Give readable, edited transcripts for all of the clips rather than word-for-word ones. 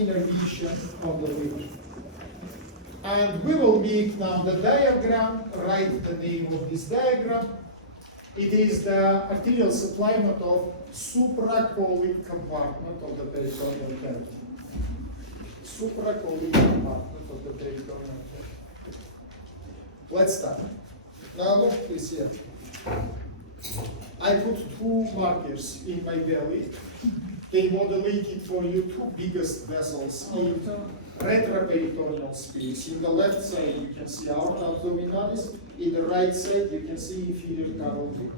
innervation of the liver. And we will make now the diagram, write the name of this diagram. It is the arterial supplement of supracolic compartment of the peritoneal cavity. Supracolic compartment of the peritoneal cavity. Let's start. Now look please here. I put two markers in my belly. They modulated for you two biggest vessels in retroperitoneal space. In the left side you can see aorta abdominalis. In the right side you can see inferior carotid.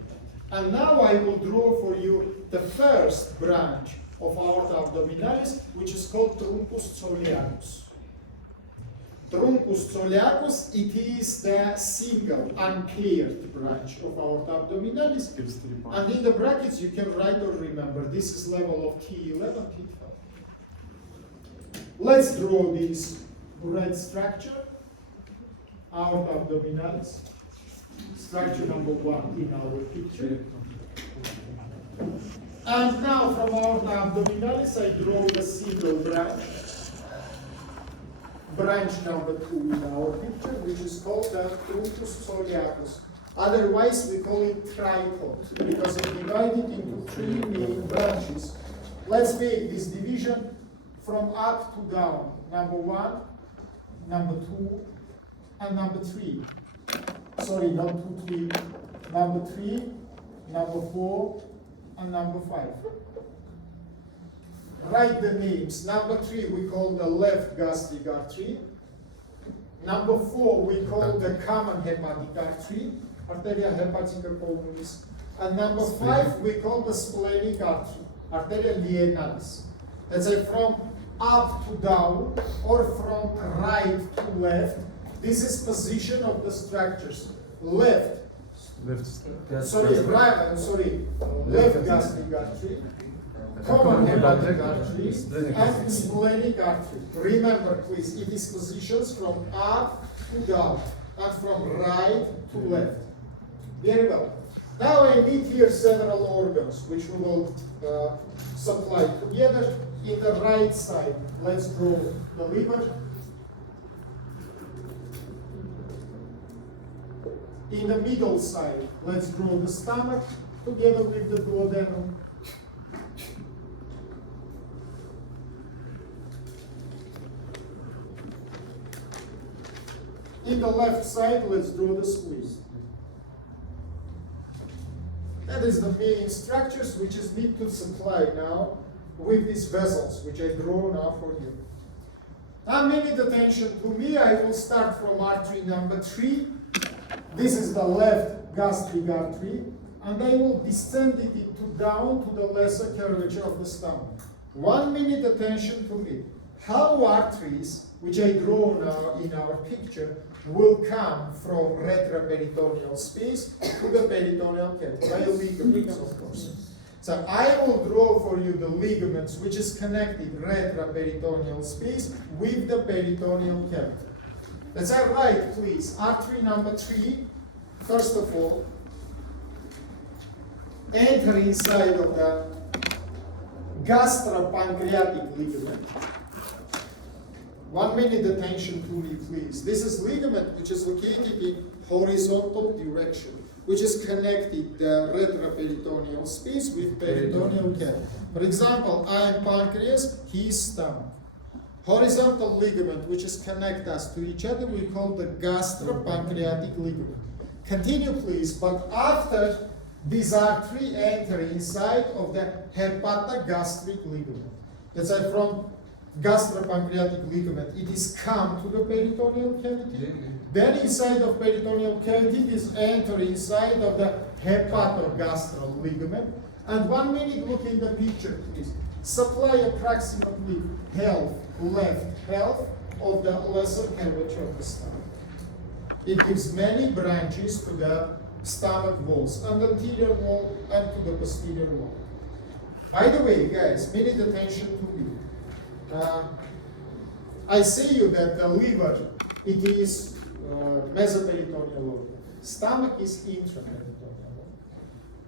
And now I will draw for you the first branch of aorta abdominalis, which is called truncus coeliacus. Truncus coeliacus, it is the single unpaired branch of aorta abdominalis. And in the brackets you can write or remember, this is level of T11, T12. Let's draw this red structure, aorta abdominalis, structure number 1 in our picture. And now from aorta abdominalis I draw the single branch. Branch number 2 in our picture, which is called the truncus coeliacus. Otherwise, we call it tripod because it's divided into 3 main branches. Let's make this division from up to down. Number 1, number 2, and number 3. Sorry, not 2, 3. Number 3, number 4, and number 5. Write the names. Number 3 we call the left gastric artery. Number 4 we call the common hepatic artery, arteria hepatica pulmonis. And number 5 we call the splenic artery, arteria lienalis. Let's say from up to down or from right to left. This is position of the structures. Left gastric artery, common hepatic artery, and splenic artery. Remember, please, it is positions from up to down, and from right to left. Very well. Now I need here several organs which we will supply together. In the right side, let's draw the liver. In the middle side, let's draw the stomach together with the duodenum. In the left side, let's draw the squeeze. That is the main structures which is need to supply now with these vessels, which I draw now for you. Now minute attention to me. I will start from artery number 3. This is the left gastric artery, and I will descend it down to the lesser curvature of the stomach. 1 minute attention to me. How arteries, which I draw now in our picture, will come from retroperitoneal space to the peritoneal cavity, by ligaments, of course. So I will draw for you the ligaments which is connected retroperitoneal space with the peritoneal cavity. Let's write, please, artery number 3, first of all, enter inside of the gastropancreatic ligament. 1 minute attention to me, please. This is ligament which is located in horizontal direction, which is connected the retroperitoneal space with peritoneal cavity. For example, I am pancreas, he is stomach. Horizontal ligament which is connect us to each other we call the gastropancreatic ligament. Continue please, but after these artery enter inside of the hepatogastric ligament. Let's say from gastropancreatic ligament, it is come to the peritoneal cavity. Then inside of peritoneal cavity, it is enter inside of the hepatogastral ligament. And 1 minute, look in the picture, please. Supply approximately left half of the lesser curvature of the stomach. It gives many branches to the stomach walls, and the anterior wall and to the posterior wall. By the way, guys, minute attention to me. I say you that the liver, it is mesoperitoneal organ. Stomach is intraperitoneal organ.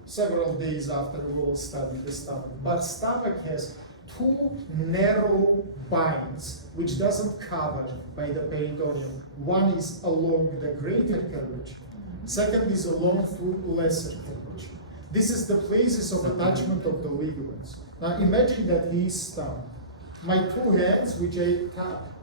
Several days after we will study the stomach. But stomach has two narrow binds, which doesn't cover by the peritoneum. One is along the greater curvature. Second is along to lesser curvature. This is the places of attachment of the ligaments. Now imagine that he is stung. My two hands, which I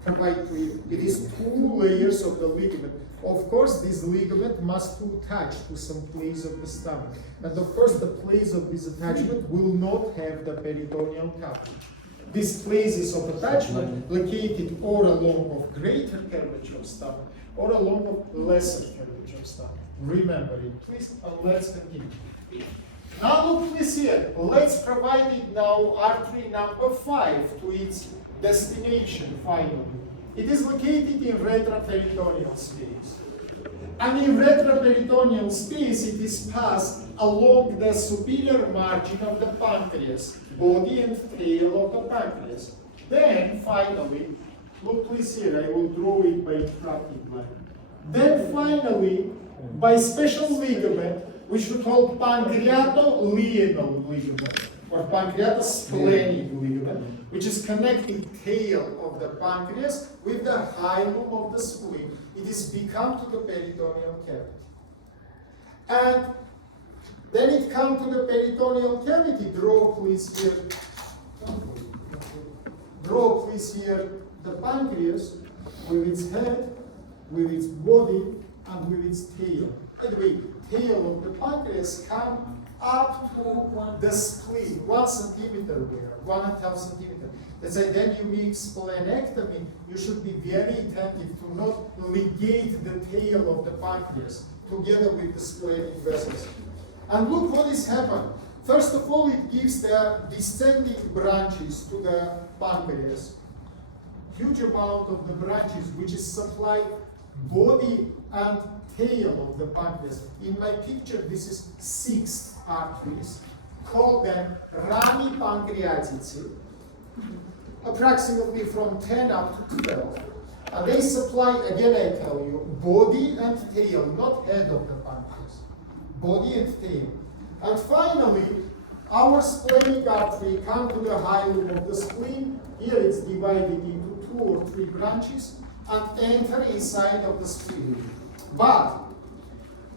provide to you, it is two layers of the ligament. Of course, this ligament must attach to some place of the stomach. And of course, the place of this attachment will not have the peritoneal coverage. These places of attachment located or along of greater curvature of stomach or along of lesser curvature of stomach. Remember it, please, and let's continue. Now look please here, let's provide it now artery number 5 to its destination finally. It is located in retroperitoneal space. And in retroperitoneal space, it is passed along the superior margin of the pancreas, body and tail of the pancreas. Then finally, look please here, I will draw it by tracking line. Then finally, by special ligament, which we call pancreato-lienal ligament, or pancreatosplenic ligament, which is connecting tail of the pancreas with the hilum of the spleen. It is become to the peritoneal cavity. And then it comes to the peritoneal cavity. Draw please here. Draw please here the pancreas with its head, with its body, and with its tail. By the way, tail of the pancreas come up to the spleen, 1 centimeter there, 1.5 centimeter. Let's say then you make splenectomy, you should be very attentive to not ligate the tail of the pancreas together with the splenic vessels. And look what is happened. First of all, it gives the descending branches to the pancreas. Huge amount of the branches which is supply body and tail of the pancreas. In my picture, this is 6 arteries. Call them rami pancreatici, approximately from 10 up to 12. And they supply, again I tell you, body and tail, not head of the pancreas. Body and tail. And finally, our splenic artery comes to the hilum of the spleen. Here it's divided into 2 or 3 branches and enter inside of the spleen. But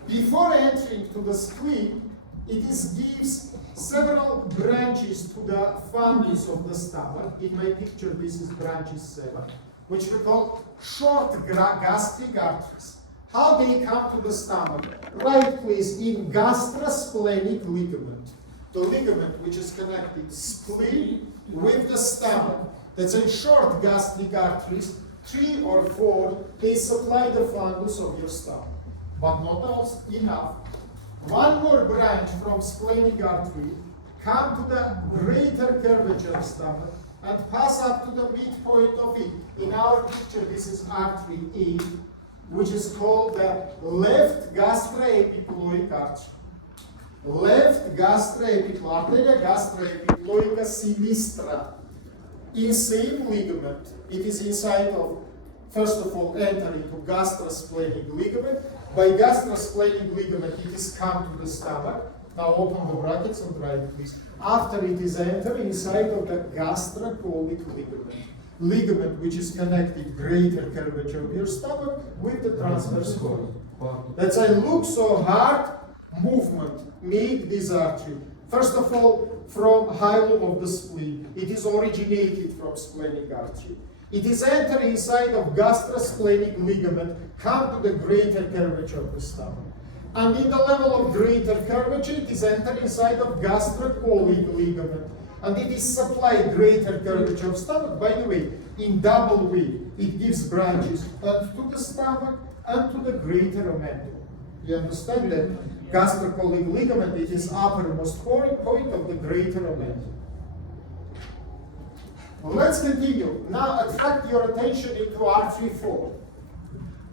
before entering to the spleen, it gives several branches to the fundus of the stomach. In my picture, this is branches 7, which we call short gastric arteries. How they come to the stomach? Right place in gastrosplenic ligament. The ligament which is connected spleen with the stomach. That's a short gastric arteries, 3 or 4, they supply the fundus of your stomach. But not enough. One more branch from splenic artery come to the greater curvature of stomach and pass up to the midpoint of it. In our picture, this is artery A, which is called the left gastroepiploic artery. Left gastroepiploic, arteria gastroepiploica sinistra. In same ligament, it is inside of, first of all, entering to gastrosplenic ligament. By gastrosplenic ligament, it is come to the stomach. Now open the brackets and write please. After it is entered inside of the gastrocolic ligament. Ligament which is connected greater curvature of your stomach with the transverse colon. That's a look so hard movement make this artery. First of all, from hilum of the spleen. It is originated from splenic artery. It is entered inside of gastrosplenic ligament, come to the greater curvature of the stomach. And in the level of greater curvature, it is entered inside of gastrocolic ligament. And it is supplied greater curvature of stomach. By the way, in double way, it gives branches to the stomach and to the greater omentum. You understand that? Gastrocolic ligament, it is uppermost point of the greater omentum. Let's continue. Now attract your attention into artery 4.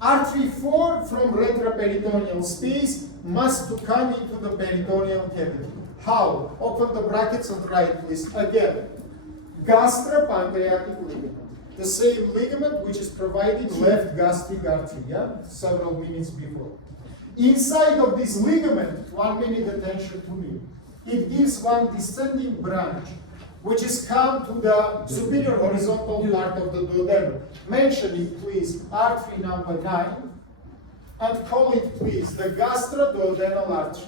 Artery 4 from retroperitoneal space must to come into the peritoneal cavity. How? Open the brackets and write please. Again, gastropancreatic ligament. The same ligament which is provided left gastric artery, yeah? Several minutes before. Inside of this ligament, 1 minute attention to me, it gives one descending branch which is come to the superior horizontal part of the duodenum. Mention it, please, artery number 9, and call it, please, the gastroduodenal artery.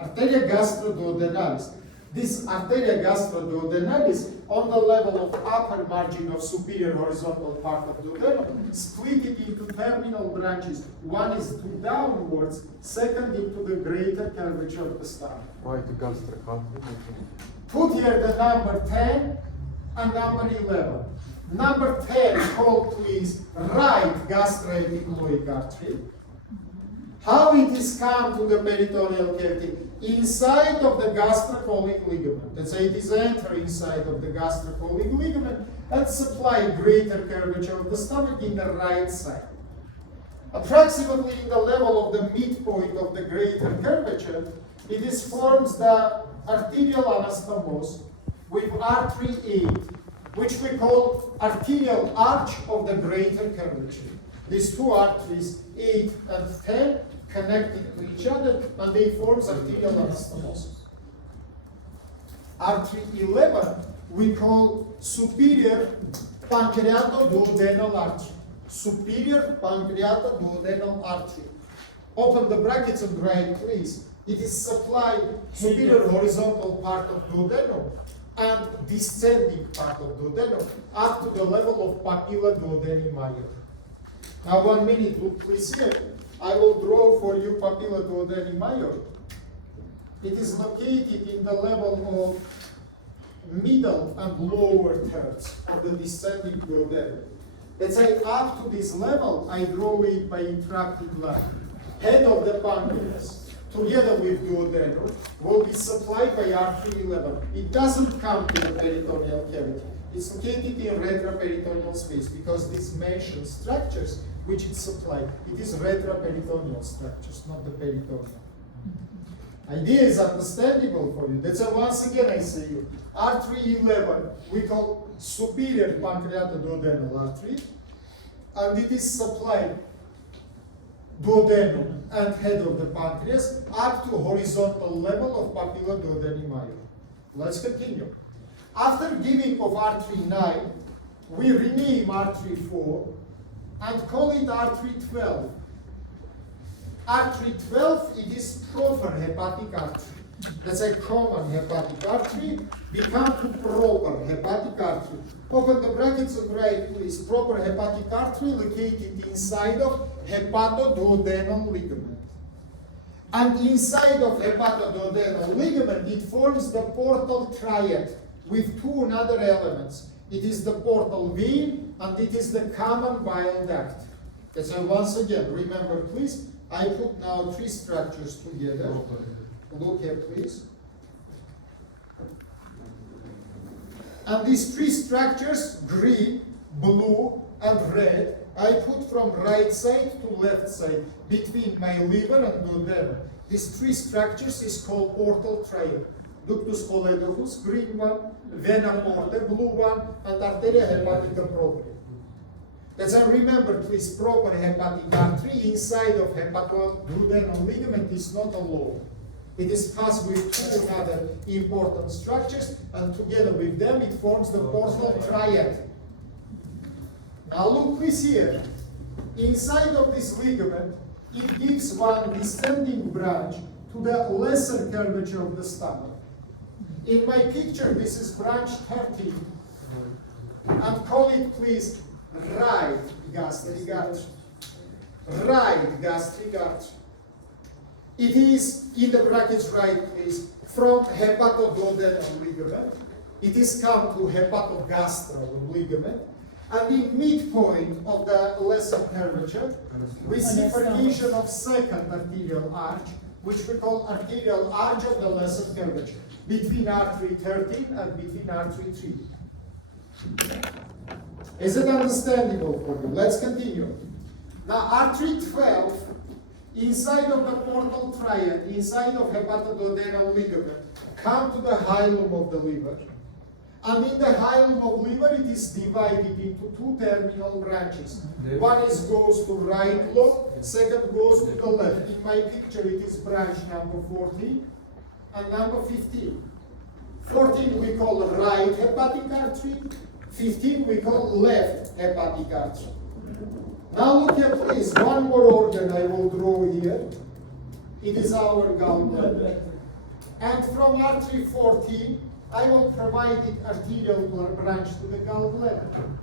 Arteria gastroduodenalis. This arteria gastroduodenalis on the level of upper margin of superior horizontal part of duodenum, split it into terminal branches. One is to downwards, second into the greater curvature of the stomach. Why the gastric artery? Put here the number 10 and number 11. Number 10, call please right gastroepicloic artery. How it is come to the peritoneal cavity? Inside of the gastrocolic ligament. Let's say it is enter inside of the gastrocolic ligament and supply greater curvature of the stomach in the right side. Approximately in the level of the midpoint of the greater curvature, it is forms the arterial anastomose with artery 8, which we call arterial arch of the greater curvature. These two arteries, 8 and 10, connected to each other, and they form arterial anastomose. Artery 11, we call superior pancreatoduodenal artery. Superior pancreatoduodenal artery. Open the brackets and write, please. It is supplied superior horizontal part of duodenum and descending part of duodenum up to the level of papilla duodeni major. Now 1 minute, look please here. I will draw for you papilla duodeni major. It is located in the level of middle and lower thirds of the descending duodenum. Let's say up to this level, I draw it by interactive line. Head of the pancreas, together with duodenum, will be supplied by artery 11. It doesn't come to the peritoneal cavity. It's located in retroperitoneal space because these mentioned structures which it's supplied, it is retroperitoneal structures, not the peritoneal. Idea is understandable for you. That's why once again I say you. Artery 11 we call superior pancreatoduodenal artery, and it is supplied duodenum and head of the pancreas up to horizontal level of papilla duodeni major. Let's continue. After giving of artery 9, we rename artery 4 and call it artery 12. Artery 12, it is proper hepatic artery. That's a common hepatic artery, become to proper hepatic artery. Open the brackets and write, please, proper hepatic artery located inside of hepatoduodenal ligament. And inside of hepatoduodenal ligament, it forms the portal triad with two other elements. It is the portal vein and it is the common bile duct. So once again, remember please, I put now three structures together. Look here please. And these three structures, green, blue, and red, I put from right side to left side, between my liver and duodenum. These three structures is called portal triad. Ductus choledochus, green one, vena porta, blue one, and arteria hepatica propria. That's why remember, please, proper hepatic artery inside of hepatoduodenal ligament is not alone. It is passed with two other important structures, and together with them it forms the portal triad. Now look please here. Inside of this ligament, it gives one descending branch to the lesser curvature of the stomach. In my picture, this is branch 13. And call it please right gastric artery. Right gastric artery. It is, in the brackets right please, from hepatoduodenal ligament. It is come to hepatogastral ligament. And in midpoint of the lesser curvature, we see formation of second arterial arch, which we call arterial arch of the lesser curvature, between artery 13 and between artery 3. Is it understandable for you? Let's continue. Now artery 12, inside of the portal triad, inside of hepatoduodenal ligament, come to the hilum of the liver. And in the hilum of liver, it is divided into two terminal branches. One is goes to right lobe, second goes to the left. In my picture, it is branch number 14 and number 15. 14 we call right hepatic artery. 15 we call left hepatic artery. Now look here please, one more organ I will draw here. It is our gallbladder. And from artery 14, I will provide it arterial branch to the gallbladder.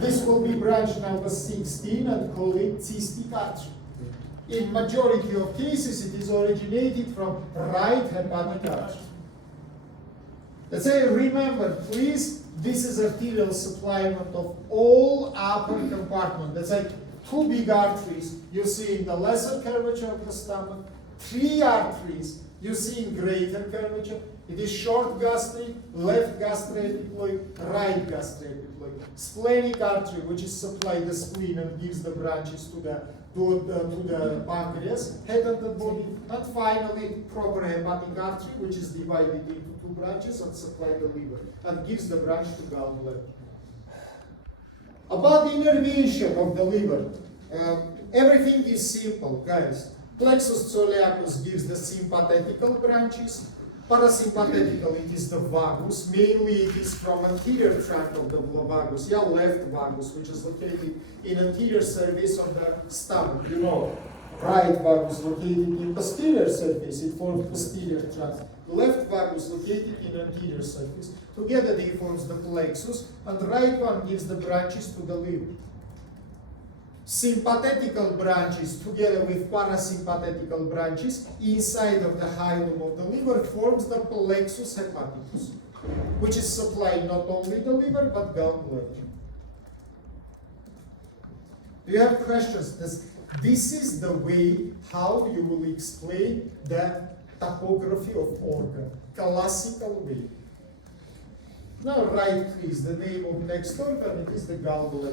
This will be branch number 16 and call it cystic artery. In majority of cases, it is originated from right hepatic artery. Let's say, remember, please, this is arterial supplyment of all upper compartment. Let's say 2 big arteries you see in the lesser curvature of the stomach, 3 arteries you see in greater curvature. It is short gastric, left gastroepiploid, right gastroepiploid. Splenic artery, which is supplied the spleen and gives the branches to the pancreas, head of the body, and finally proper hepatic artery, which is divided into 2 branches and supply the liver and gives the branch to gallbladder. About the innervation of the liver, everything is simple, guys. Plexus coeliacus gives the sympathetical branches. Parasympathetical, it is the vagus. Mainly it is from anterior tract of the vagus, left vagus, which is located in anterior surface of the stomach. You know, right vagus located in posterior surface, it forms posterior tract. Left vagus located in anterior surface. Together they forms the plexus, and the right one gives the branches to the liver. Sympathetical branches together with parasympathetical branches inside of the hilum of the liver forms the plexus hepaticus, which is supplying not only the liver but gallbladder. Do you have questions? This is the way how you will explain the topography of organ, classical way. Now write please the name of next organ, it is the gallbladder.